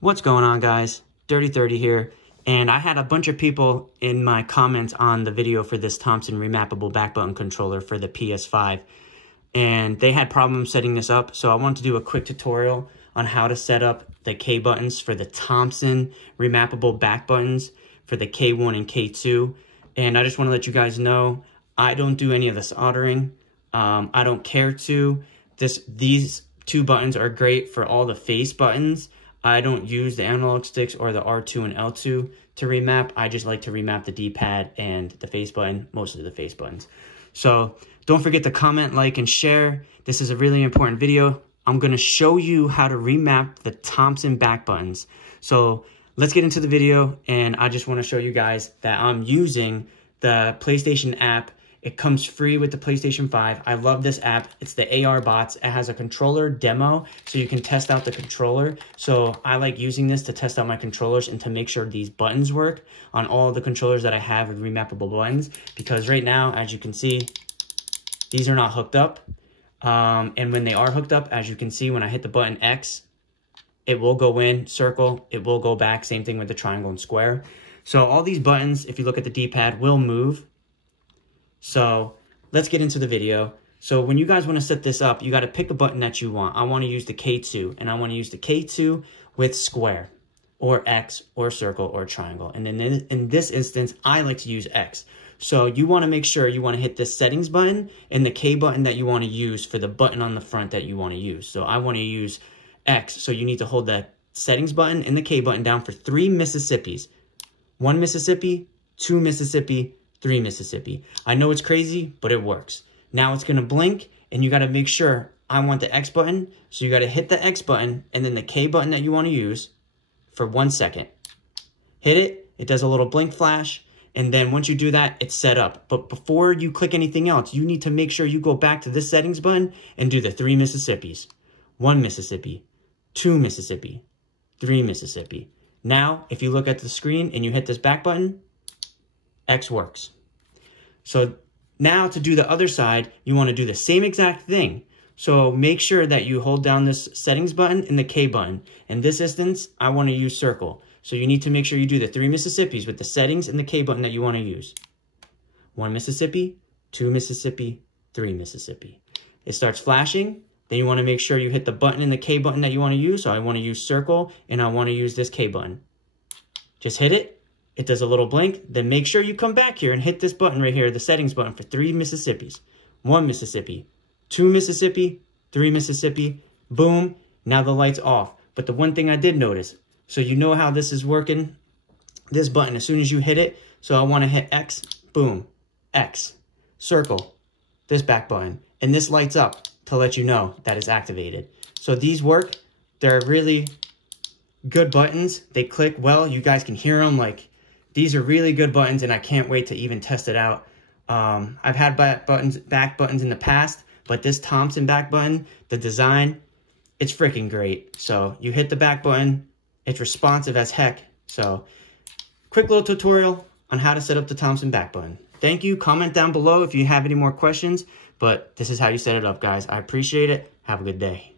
What's going on, guys? Dirty 30 here, and I had a bunch of people in my comments on the video for this Tomsin remappable back button controller for the PS5, and they had problems setting this up, so I wanted to do a quick tutorial on how to set up the K buttons for the Tomsin remappable back buttons for the K1 and K2, and I just want to let you guys know, I don't do any of the soldering. I don't care to. These two buttons are great for all the face buttons. I don't use the analog sticks or the R2 and L2 to remap. I just like to remap the D-pad and the face button, most of the face buttons. So don't forget to comment, like, and share. This is a really important video. I'm going to show you how to remap the Tomsin back buttons. So let's get into the video, and I just want to show you guys that I'm using the PlayStation app. It comes free with the PlayStation 5. I love this app. It's the AR Bots. It has a controller demo, so you can test out the controller. So I like using this to test out my controllers and to make sure these buttons work on all the controllers that I have with remappable buttons. Because right now, as you can see, these are not hooked up. And when they are hooked up, as you can see, when I hit the button X, it will go in, circle, it will go back. Same thing with the triangle and square. So all these buttons, if you look at the D-pad, will move. So let's get into the video. So when you guys want to set this up, you got to pick a button that you want. I want to use the K2, and I want to use the K2 with square or X or circle or triangle. And then in this instance, I like to use X. So you want to make sure you want to hit this settings button and the K button that you want to use for the button on the front that you want to use. So I want to use X. So you need to hold the settings button and the K button down for 3 Mississippis. 1 Mississippi, 2 Mississippi, 3 Mississippi. I know it's crazy, but it works. Now it's going to blink, and you got to make sure I want the X button. So you got to hit the X button and then the K button that you want to use for 1 second. Hit it. It does a little blink flash. And then once you do that, it's set up. But before you click anything else, you need to make sure you go back to this settings button and do the 3 Mississippis. 1 Mississippi, 2 Mississippi, 3 Mississippi. Now, if you look at the screen and you hit this back button, X works. So now to do the other side, you want to do the same exact thing. So make sure that you hold down this settings button and the K button. In this instance, I want to use circle. So you need to make sure you do the 3 Mississippis with the settings and the K button that you want to use. 1 Mississippi, 2 Mississippi, 3 Mississippi. It starts flashing. Then you want to make sure you hit the button and the K button that you want to use. So I want to use circle, and I want to use this K button. Just hit it. It does a little blink. Then make sure you come back here and hit this button right here, the settings button, for 3 Mississippis. 1 Mississippi, 2 Mississippi, 3 Mississippi. Boom. Now the light's off. But the one thing I did notice, so you know how this is working, this button, as soon as you hit it, so I want to hit X, boom, X, circle, this back button, and this lights up to let you know that it's activated. So these work. They're really good buttons. They click well. You guys can hear them. Like, these are really good buttons, and I can't wait to even test it out. I've had back buttons in the past, but this Tomsin back button, the design, it's freaking great. So you hit the back button. It's responsive as heck. So quick little tutorial on how to set up the Tomsin back button. Thank you. Comment down below if you have any more questions, but this is how you set it up, guys. I appreciate it. Have a good day.